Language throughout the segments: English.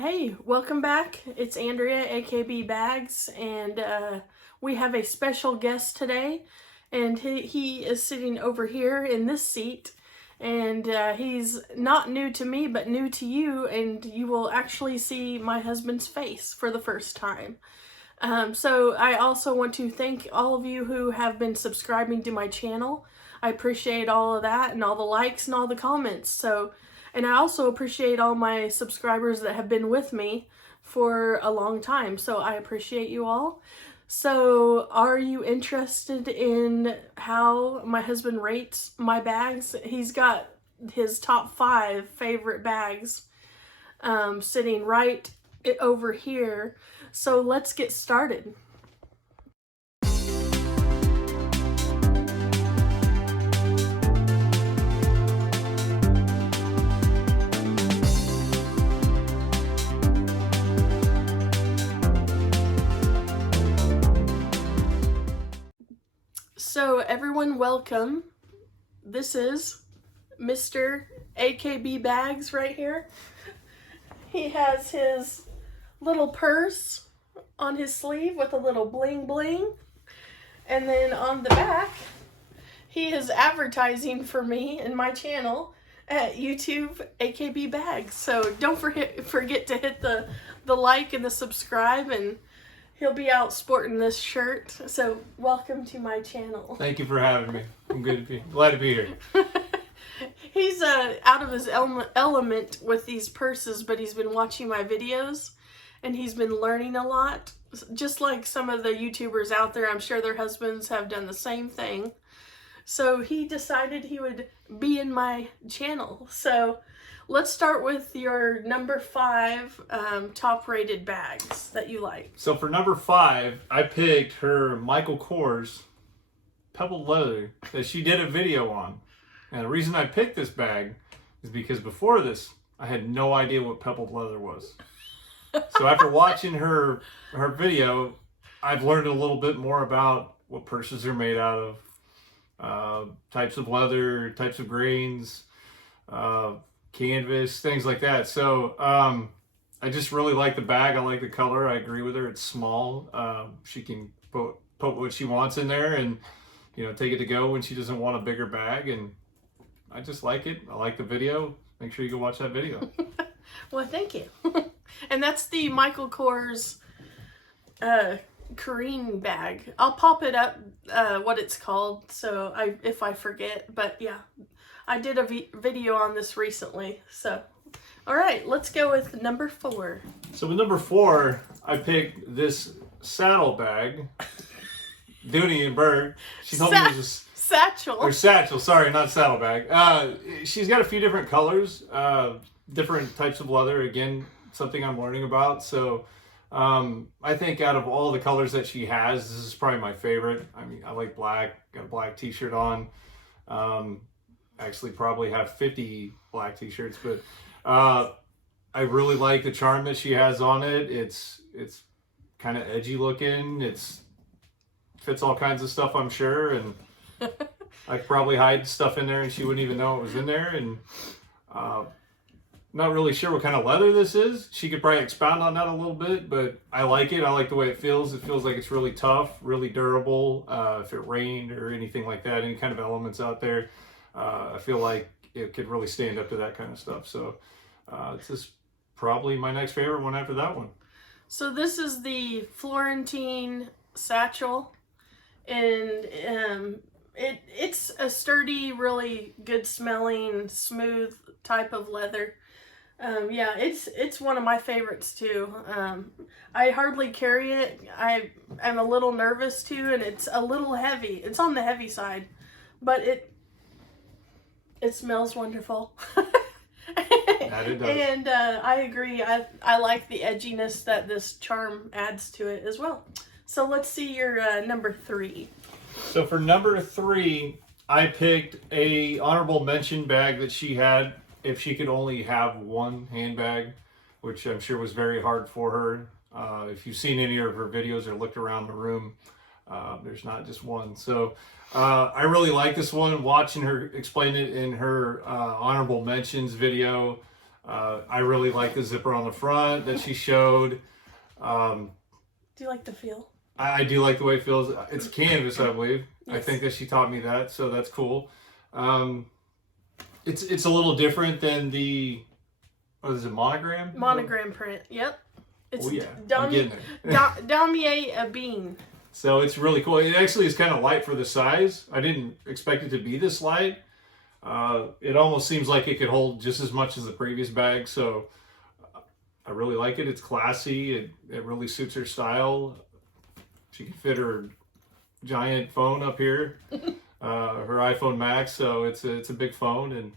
Hey, welcome back. It's Andrea, AKBBags, and we have a special guest today, and he is sitting over here in this seat, and he's not new to me, but new to you, and you will actually see my husband's face for the first time. So I also want to thank all of you who have been subscribing to my channel. I appreciate all of that and all the likes and all the comments. And I also appreciate all my subscribers that have been with me for a long time. So I appreciate you all. So are you interested in how my husband rates my bags? He's got his top 5 favorite bags sitting right over here. So let's get started. So everyone, welcome. This is Mr. AKBBags right here. He has his little purse on his sleeve with a little bling bling. And then on the back, he is advertising for me and my channel at YouTube AKBBags. So don't forget to hit the like and the subscribe, and he'll be out sporting this shirt. So welcome to my channel. Thank you for having me. I'm glad to be here. He's out of his element with these purses, but he's been watching my videos and he's been learning a lot. Just like some of the YouTubers out there, I'm sure their husbands have done the same thing. So he decided he would be in my channel. So let's start with your number 5 top rated bags that you like. So for number 5, I picked her Michael Kors pebbled leather that she did a video on. And the reason I picked this bag is because before this, I had no idea what pebbled leather was. So after watching her video, I've learned a little bit more about what purses are made out of, types of leather, types of grains, canvas, things like that. So I just really like the bag. I like the color. I agree with her. It's small. She can put what she wants in there and, you know, take it to go when she doesn't want a bigger bag. And I just like it. I like the video. Make sure you go watch that video. Well, thank you. And that's the Michael Kors Carine bag. I'll pop it up what it's called, so if I forget. But yeah, I did a video on this recently. So all right, let's go with number 4. So with number 4, I picked this saddle bag. Dooney Bourke. She told me it was Satchel. Or satchel, sorry, not saddlebag. She's got a few different colors, different types of leather. Again, something I'm learning about. So I think out of all the colors that she has, this is probably my favorite. I mean, I like black. Got a black t-shirt on. Actually probably have 50 black t-shirts, but I really like the charm that she has on it. It's kind of edgy looking. It's fits all kinds of stuff, I'm sure, and I could probably hide stuff in there and she wouldn't even know it was in there. And not really sure what kind of leather this is. She could probably expound on that a little bit, but I like it. I like the way it feels. It feels like it's really tough, really durable. If it rained or anything like that, any kind of elements out there, I feel like it could really stand up to that kind of stuff. So this is probably my next favorite one after that one. So this is the Florentine Satchel, and it's a sturdy, really good smelling, smooth type of leather. Yeah, it's one of my favorites too. I hardly carry it. I'm a little nervous too, and it's a little heavy. It's on the heavy side, but it smells wonderful. And I agree. I like the edginess that this charm adds to it as well. So let's see your number 3. So for number 3, I picked a honorable mention bag that she had if she could only have one handbag, which I'm sure was very hard for her. If you've seen any of her videos or looked around the room, there's not just one. So I really like this one. Watching her explain it in her honorable mentions video, I really like the zipper on the front that she showed. Do you like the feel? I do like the way it feels. It's canvas, I believe. Yes. I think that she taught me that, so that's cool. It's a little different than the, what is it, Monogram? Monogram print, yep. It's oh yeah, I'm getting it. Damier Ebene. So it's really cool. It actually is kind of light for the size. I didn't expect it to be this light. It almost seems like it could hold just as much as the previous bag, so I really like it. It's classy. It really suits her style. She can fit her giant phone up here, her iPhone Max, so it's a big phone, and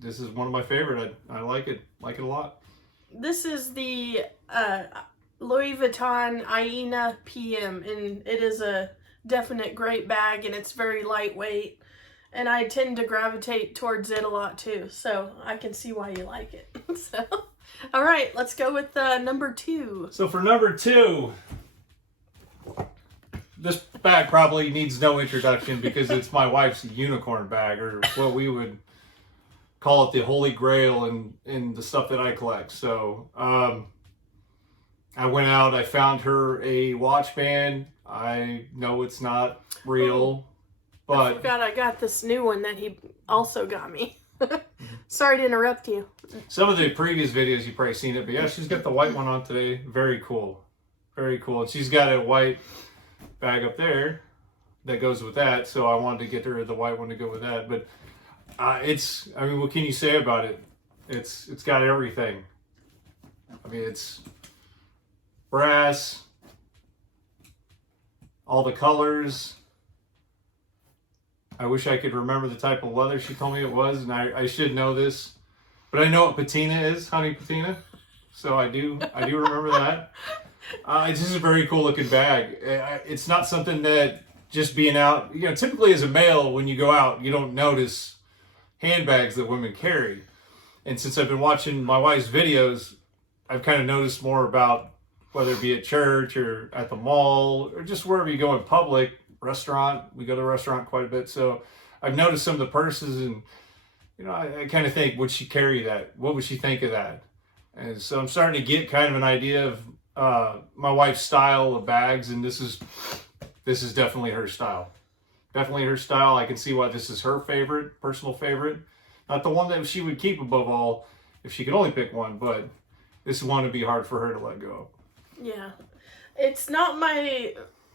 this is one of my favorite. I like it a lot. This is the Louis Vuitton Iena PM, and it is a definite great bag, and it's very lightweight, and I tend to gravitate towards it a lot too, so I can see why you like it. So, all right, let's go with number 2. So for number 2, this bag probably needs no introduction because it's my wife's unicorn bag, or what we would call it, the holy grail in the stuff that I collect. So I went out, I found her a watch band. I know it's not real, but I forgot I got this new one that he also got me. Sorry to interrupt you. Some of the previous videos you've probably seen it, but yeah, she's got the white one on today. Very cool. Very cool. And she's got a white bag up there that goes with that, so I wanted to get her the white one to go with that. But I mean, what can you say about it? It's got everything. I mean, it's brass, all the colors. I wish I could remember the type of leather she told me it was, and I should know this, but I know what patina is, honey patina. So I do remember that. It's just a very cool looking bag. It's not something that just being out, you know, typically as a male, when you go out, you don't notice handbags that women carry. And since I've been watching my wife's videos, I've kind of noticed more about whether it be at church or at the mall or just wherever you go in public, restaurant. We go to a restaurant quite a bit. So I've noticed some of the purses, and, you know, I kind of think, would she carry that? What would she think of that? And so I'm starting to get kind of an idea of my wife's style of bags, and this is definitely her style. Definitely her style. I can see why this is her favorite, personal favorite. Not the one that she would keep above all if she could only pick one, but this one would be hard for her to let go. Yeah. It's not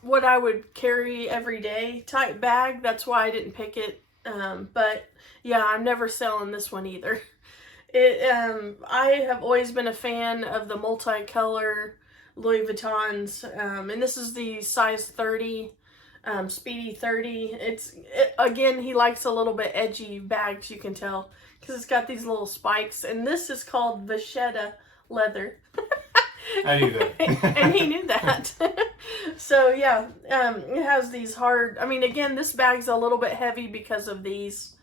what I would carry every day type bag. That's why I didn't pick it. But yeah, I'm never selling this one either. I have always been a fan of the multicolor Louis Vuittons, and this is the size 30, Speedy 30. Again, he likes a little bit edgy bags, you can tell, because it's got these little spikes, and this is called vachetta leather. I knew that. And he knew that. So yeah, it has these hard, I mean, again, this bag's a little bit heavy because of these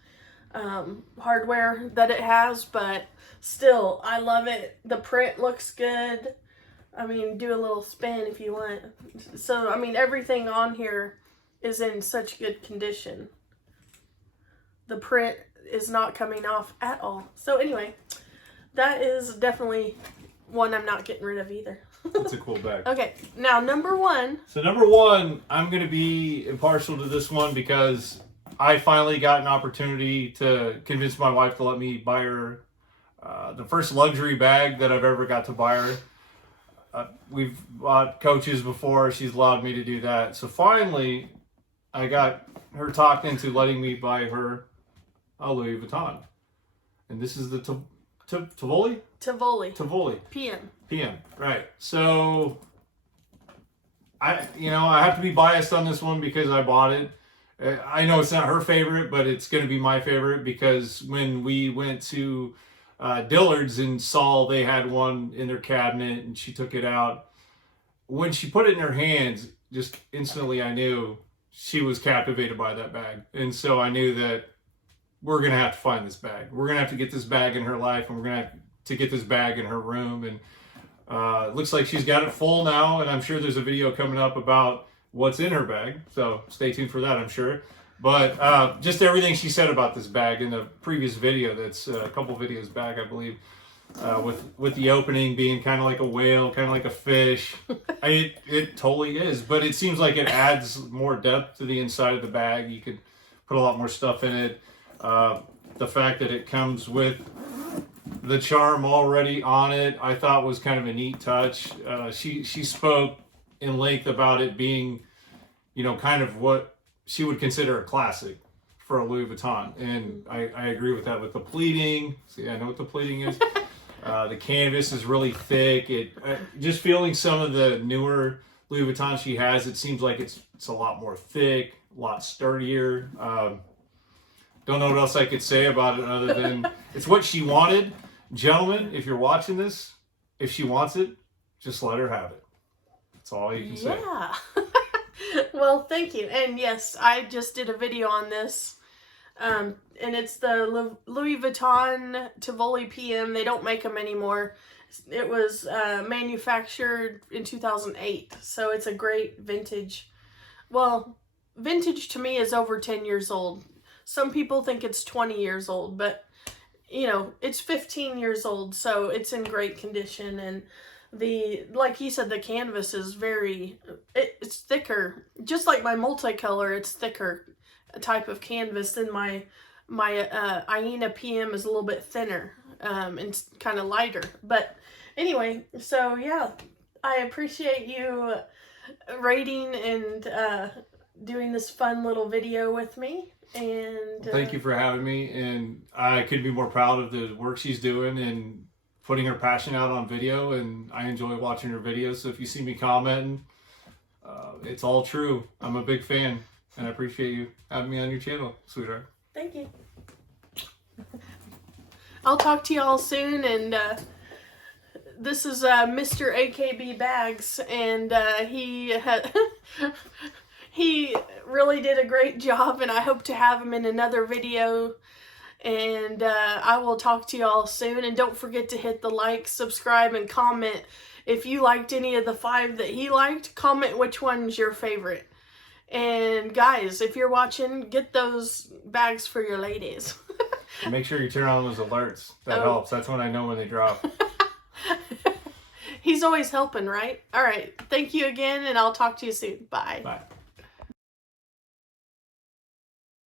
hardware that it has, but still, I love it. The print looks good. I mean, do a little spin if you want. So, I mean, everything on here is in such good condition. The print is not coming off at all. So anyway, that is definitely one I'm not getting rid of either. It's a cool bag. Okay, now number 1. So number 1, I'm going to be impartial to this one because I finally got an opportunity to convince my wife to let me buy her the first luxury bag that I've ever got to buy her. We've bought Coaches before. She's allowed me to do that. So finally, I got her talked into letting me buy her a Louis Vuitton. And this is the Tivoli? Tivoli. PM, right. So, I have to be biased on this one because I bought it. I know it's not her favorite, but it's going to be my favorite because when we went to Dillard's and saw they had one in their cabinet and she took it out, when she put it in her hands, just instantly I knew she was captivated by that bag. And so I knew that we're going to have to find this bag. We're going to have to get this bag in her life, and we're going to have to get this bag in her room. And it looks like she's got it full now, and I'm sure there's a video coming up about what's in her bag. So stay tuned for that, I'm sure. But just everything she said about this bag in the previous video, that's a couple videos back, I believe, with the opening being kind of like a whale, kind of like a fish. It totally is, but it seems like it adds more depth to the inside of the bag. You could put a lot more stuff in it. The fact that it comes with the charm already on it, I thought was kind of a neat touch. She spoke in length about it being, you know, kind of what she would consider a classic for a Louis Vuitton, and I agree with that. With the pleating, see, I know what the pleating is. The canvas is really thick. Just feeling some of the newer Louis Vuitton she has, it seems like it's a lot more thick, a lot sturdier. Don't know what else I could say about it other than it's what she wanted. Gentlemen, if you're watching this, if she wants it, just let her have it. That's all you can say. Yeah. Well, thank you. And yes, I just did a video on this. And it's the Louis Vuitton Tivoli PM. They don't make them anymore. It was manufactured in 2008. So it's a great vintage. Well, vintage to me is over 10 years old. Some people think it's 20 years old, but you know, it's 15 years old, so it's in great condition. And like he said, the canvas is it's thicker. Just like my multicolor, it's thicker type of canvas. And my Iena PM is a little bit thinner and kind of lighter. But anyway, so yeah, I appreciate you rating and doing this fun little video with me. And thank you for having me, and I couldn't be more proud of the work she's doing and putting her passion out on video, and I enjoy watching her videos. So if you see me commenting, it's all true. I'm a big fan, and I appreciate you having me on your channel, sweetheart. Thank you. I'll talk to y'all soon, and this is Mr. AKBBags, and he really did a great job, and I hope to have him in another video. And I will talk to y'all soon. And don't forget to hit the like, subscribe, and comment. If you liked any of the 5 that he liked, comment which one's your favorite. And guys, if you're watching, get those bags for your ladies. Make sure you turn on those alerts. That helps. That's when I know when they drop. He's always helping, right? All right. Thank you again, and I'll talk to you soon. Bye. Bye.